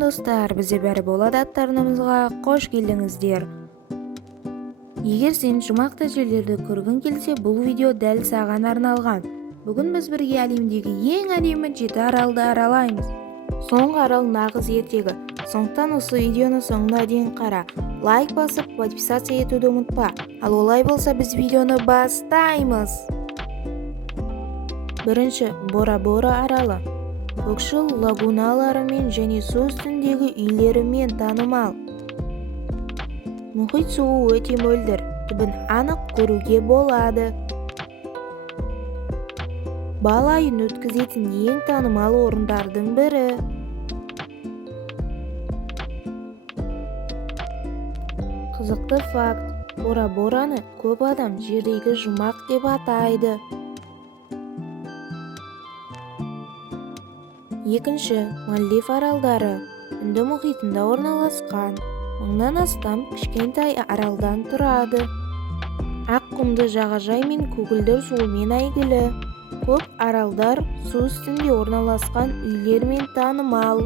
достар, бізде бәрі болады аттарымызға қош келдіңіздер. Егер сен жұмақты жерлерді көргің келсе, бұл видео дәл саған арналған. Бүгін біз бірге әлемдегі ең әдемі 7 аралды аралаймыз. Соңғы арал нағыз ертегі. Сондықтан осы видеоны соңына дейін қара. Лайк басып, подписация етуді ұмытпа. Ал олай болса, біз видеоны бастаймыз. Бірінші, Бора-Бора аралы. Көкшіл лагуналарымен және су үстіндегі үйлерімен танымал. Мұхит суы өте мөлдір, түбін анық көруге болады. Бал айын өткізетін ең танымал орындардың бірі. Қызықты факт: Бора-Бораны көп адам жердегі жұмақ деп атайды. Екінші, Мальдив аралдары. Үнді мұхитында орналасқан. 1000-нан астам кішкентай аралдан тұрады. Ақ құмды жағажай мен көгілдір суымен әйгілі. Көп аралдар су үстінде орналасқан үйлермен танымал.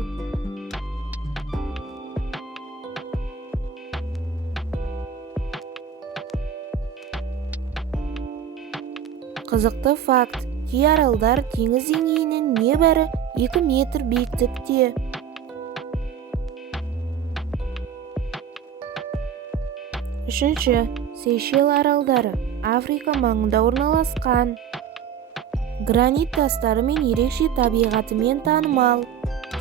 Қызықты факт: кей аралдар теңіз деңгейінен небәрі 2 метр биіктікте. Үшінші, Сейшел аралдары. Африка маңында орналасқан. Гранит тастары мен ерекше табиғатымен танымал.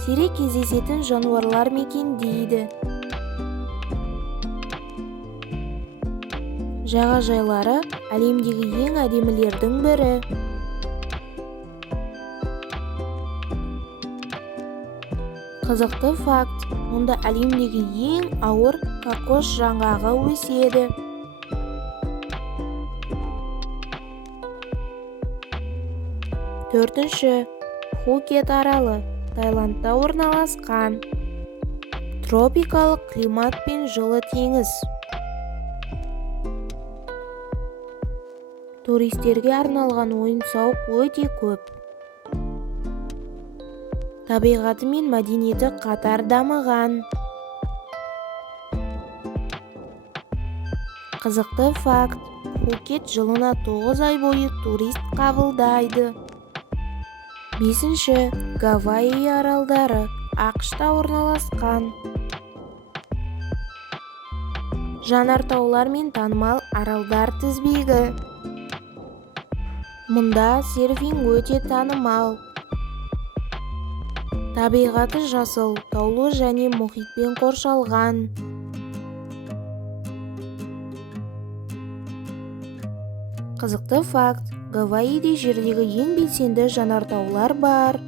Сирек кездесетін жануарлар мекендейді. Жағажайлары әлемдегі ең әдемілердің бірі. Қызықты факт: онда әлемдегі ең ауыр кокос жаңғағы өседі. Төртінші, Пхукет аралы. Таиландта орналасқан. Тропикалық климат пен жылы теңіз. Туристерге арналған ойын-сауық өте көп. Табиғаты мен мәдениеті қатар дамыған. Қызықты факт: Пхукет жылына 9 ай бойы турист қабылдайды. Бесінші, Гавайи аралдары. ақш-та орналасқан. Жанартаулар мен танымал аралдар тізбегі. Мұнда серфинг өте танымал. Табиғаты жасыл, таулы және мұхитпен қоршалған. Қызықты факт: Гавайиде жердегі ең белсенді жанартаулар бар.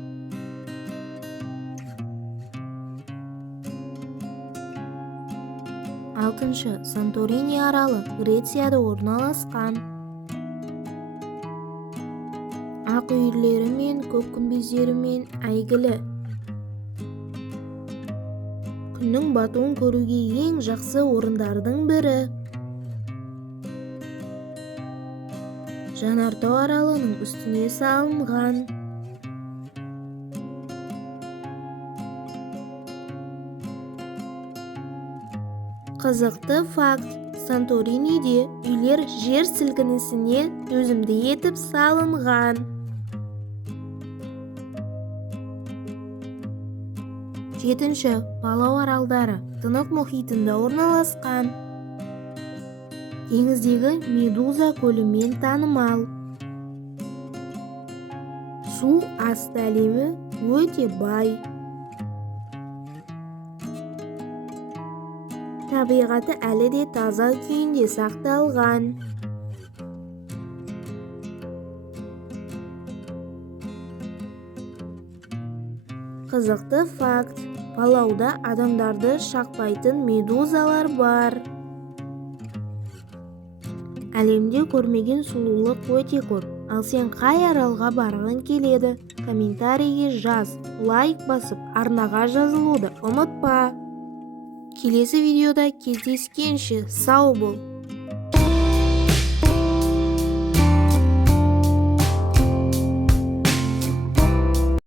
Алтыншы, Санторини аралы. Грецияда орналасқан. Ақ үйлері мен көк күмбездерімен әйгілі. Күннің батуын көруге ең жақсы орындардың бірі. Жанартау аралының үстіне салынған. Қызықты факт: Санториниде үйлер жер сілкінісіне төзімді етіп салынған. Жетінші, Палау аралдары. Тынық мұхитында орналасқан. Теңіздегі Медуза көлімен танымал. Су асты әлемі өте бай. Табиғаты әлі де таза күйінде сақталған. Қызықты факт: Палауда адамдарды шақпайтын медузалар бар. Әлемде көрмеген сұлулық өте көп. Ал сен қай аралға барғың келеді? Комментарийге жаз. Лайк басып, арнаға жазылуды ұмытпа. Келесі видеода кездескенше сау бол.